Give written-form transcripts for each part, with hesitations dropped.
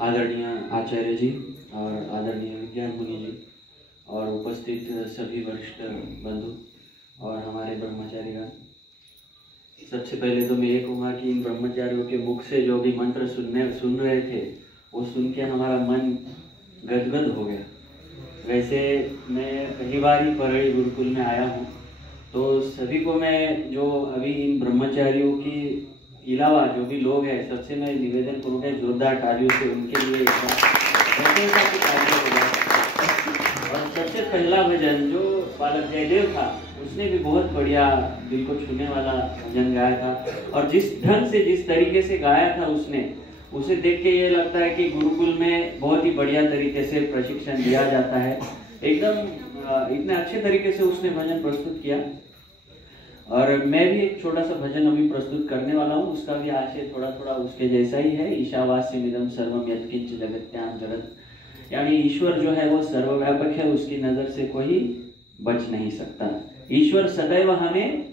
आदरणीय आचार्य जी और आदरणीय विज्ञान मुनि जी और उपस्थित सभी वरिष्ठ बंधु और हमारे ब्रह्मचारीगण, सबसे पहले तो मैं ये कहूँगा कि इन ब्रह्मचारियों के मुख से जो भी मंत्र सुन रहे थे वो सुन के हमारा मन गदगद हो गया। वैसे मैं पहली बार ही परड़ी गुरुकुल में आया हूँ, तो सभी को मैं जो अभी इन ब्रह्मचारियों की अलावा जो भी लोग हैं सबसे मैं निवेदन करूँगा जोरदार तालियों से उनके लिए और सबसे पहला भजन जो बालक जयदेव था उसने भी बहुत बढ़िया दिल को छूने वाला भजन गाया था। और जिस ढंग से जिस तरीके से गाया था उसने, उसे देख के ये लगता है कि गुरुकुल में बहुत ही बढ़िया तरीके से प्रशिक्षण दिया जाता है। एकदम इतने अच्छे तरीके से उसने भजन प्रस्तुत किया। और मैं भी एक छोटा सा भजन अभी प्रस्तुत करने वाला हूँ, उसका भी आशय थोड़ा थोड़ा उसके जैसा ही है। ईशावास्यमिदं सर्वम यत्किंच जगत्याम जगत, यानी ईश्वर जो है वो सर्वव्यापक है, उसकी नजर से कोई बच नहीं सकता। ईश्वर सदैव हमें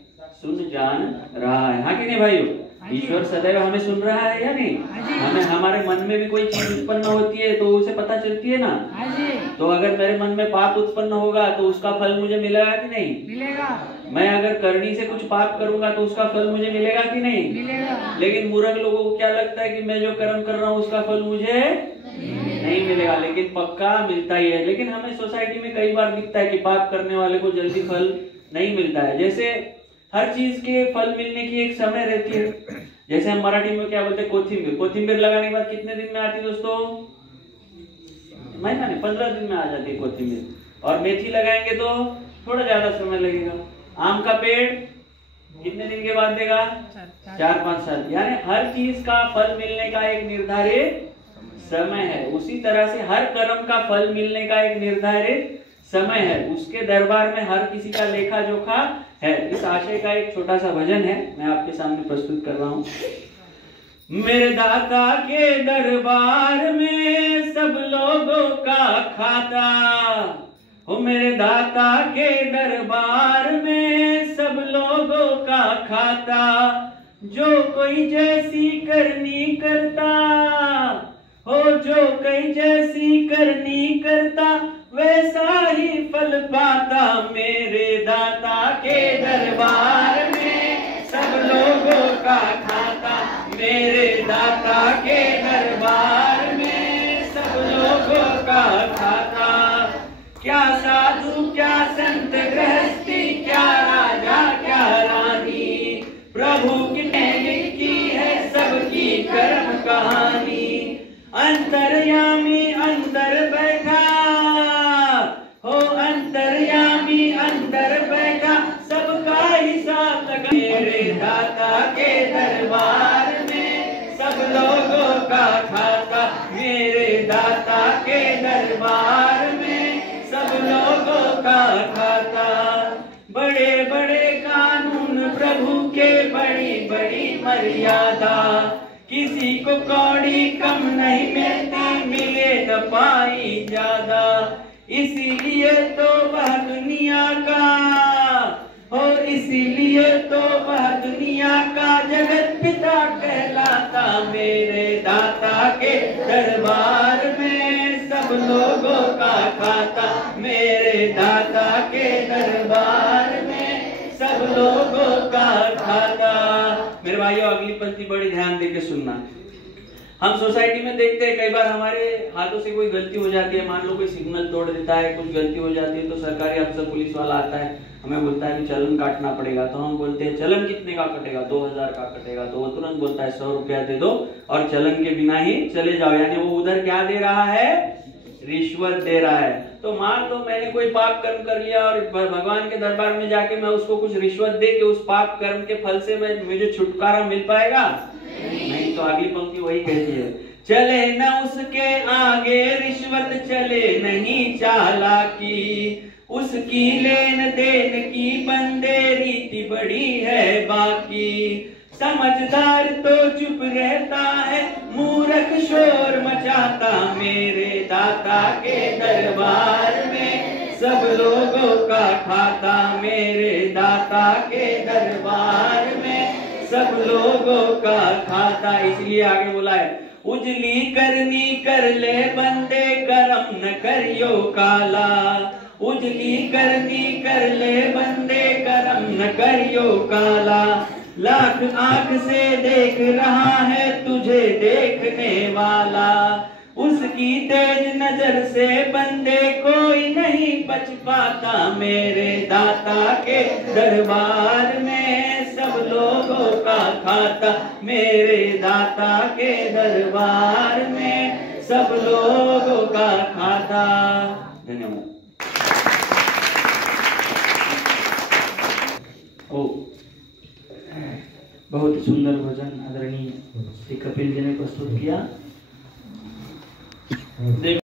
सुन जान रहा है, हाँ कि नहीं भाइयों? ईश्वर सदैव हमें सुन रहा है या नहीं? हमें हमारे मन में भी कोई चीज उत्पन्न होती है तो उसे पता चलती है ना। तो अगर मेरे मन में पाप उत्पन्न होगा तो उसका फल मुझे मिलेगा कि नहीं? मिलेगा। मैं अगर करनी से कुछ पाप करूंगा तो उसका फल मुझे मिलेगा कि नहीं? मिलेगा। लेकिन मूर्ख लोगों को क्या लगता है कि मैं जो कर्म कर रहा हूँ उसका फल मुझे नहीं मिलेगा, लेकिन पक्का मिलता ही है। लेकिन हमें सोसाइटी में कई बार दिखता है कि पाप करने वाले को जल्दी फल नहीं मिलता है। जैसे हर चीज के फल मिलने की एक समय रहती है। जैसे हम मराठी में क्या बोलते हैं, कोथिंबीर। कोथिंबीर लगाने के बाद कितने दिन में आती है दोस्तों? महीना नहीं, 15 दिन में आ जाती है कोथिंबीर। और मेथी लगाएंगे तो थोड़ा ज्यादा समय लगेगा। आम का पेड़ कितने दिन के बाद देगा? 4-5 साल। यानी हर चीज का फल मिलने का एक निर्धारित समय है। उसी तरह से हर कर्म का फल मिलने का एक निर्धारित समय है। उसके दरबार में हर किसी का लेखा जोखा है। इस आशय का एक छोटा सा भजन है, मैं आपके सामने प्रस्तुत कर रहा हूँ। मेरे दाता के दरबार में सब लोगों का खाता हो, मेरे दाता के दरबार में सब लोगों का खाता। जो कोई जैसी करनी करता हो, जो कोई जैसी करनी करता वैसा ही फल पाता। मेरे दाता के दरबार में सब लोगों का खाता, मेरे दाता के दरबार में सब लोगों का खाता। क्या साधु क्या संत गृहस्थी, क्या राजा क्या रानी, प्रभु ने लिखी है सबकी कर्म कहानी। अंतर्यामी अंदर बैठा हो, अंतर्यामी अंदर बैठा सबका हिसाब लगा। मेरे दाता के दरबार में सब लोगों का खाता, मेरे दाता के दरबार में सब लोगों का खाता। बड़े बड़े कानून प्रभु के, बड़ी बड़ी मर्यादा, किसी को कौड़ी कम नहीं मिलती, मिले न पाई ज्यादा। इसीलिए तो वह दुनिया का हो, इसीलिए तो वह दुनिया का जगत पिता कहलाता। मेरे दाता के दरबार में सब लोगों का खाता, मेरे दाता के दरबार में सब लोगों का खाता। मेरे भाइयों, अगली पंक्ति बड़ी ध्यान देकर सुनना। हम सोसाइटी में देखते हैं कई बार हमारे हाथों से कोई गलती हो जाती है। मान लो कोई सिग्नल तोड़ देता है, कुछ गलती हो जाती है, तो सरकारी अफसर पुलिस वाला आता है, हमें बोलता है कि चलन काटना पड़ेगा। तो हम बोलते हैं चलन कितने का कटेगा? 2000 का कटेगा। तो वो तुरंत बोलता है 100 रुपया दे दो और चलन के बिना ही चले जाओ। यानी वो उधर क्या दे रहा है? रिश्वत दे रहा है। तो मान लो मैंने कोई पाप कर्म कर लिया और भगवान के दरबार में जाके मैं उसको कुछ रिश्वत दे के उस पाप कर्म के फल से मुझे छुटकारा मिल पाएगा? नहीं। तो अगली पंक्ति वही कहती है, चले न उसके आगे रिश्वत, चले नहीं चालाकी, उसकी लेन देन की बंदे रीति बड़ी है बाकी। समझदार तो चुप रहता है, मूर्ख शोर मचाता। मेरे दाता के दरबार में सब लोगों का खाता, मेरे दाता के दरबार में सब लोगों का खाता। खाता, इसलिए आगे बोला है उजली करनी कर ले बंदे करम न करियो काला। उजली करनी कर ले बंदे करम न करियो काला। लाख आंख से देख रहा है तुझे देखने वाला, उसकी तेज नजर से बंदे कोई नहीं बच पाता। मेरे दाता के दरबार में सब लोगों का खाता, मेरे दाता के दरबार में सब लोगों का खाता। धन्यवाद। ओ बहुत सुंदर भजन आदरणीय श्री कपिल जी ने प्रस्तुत किया।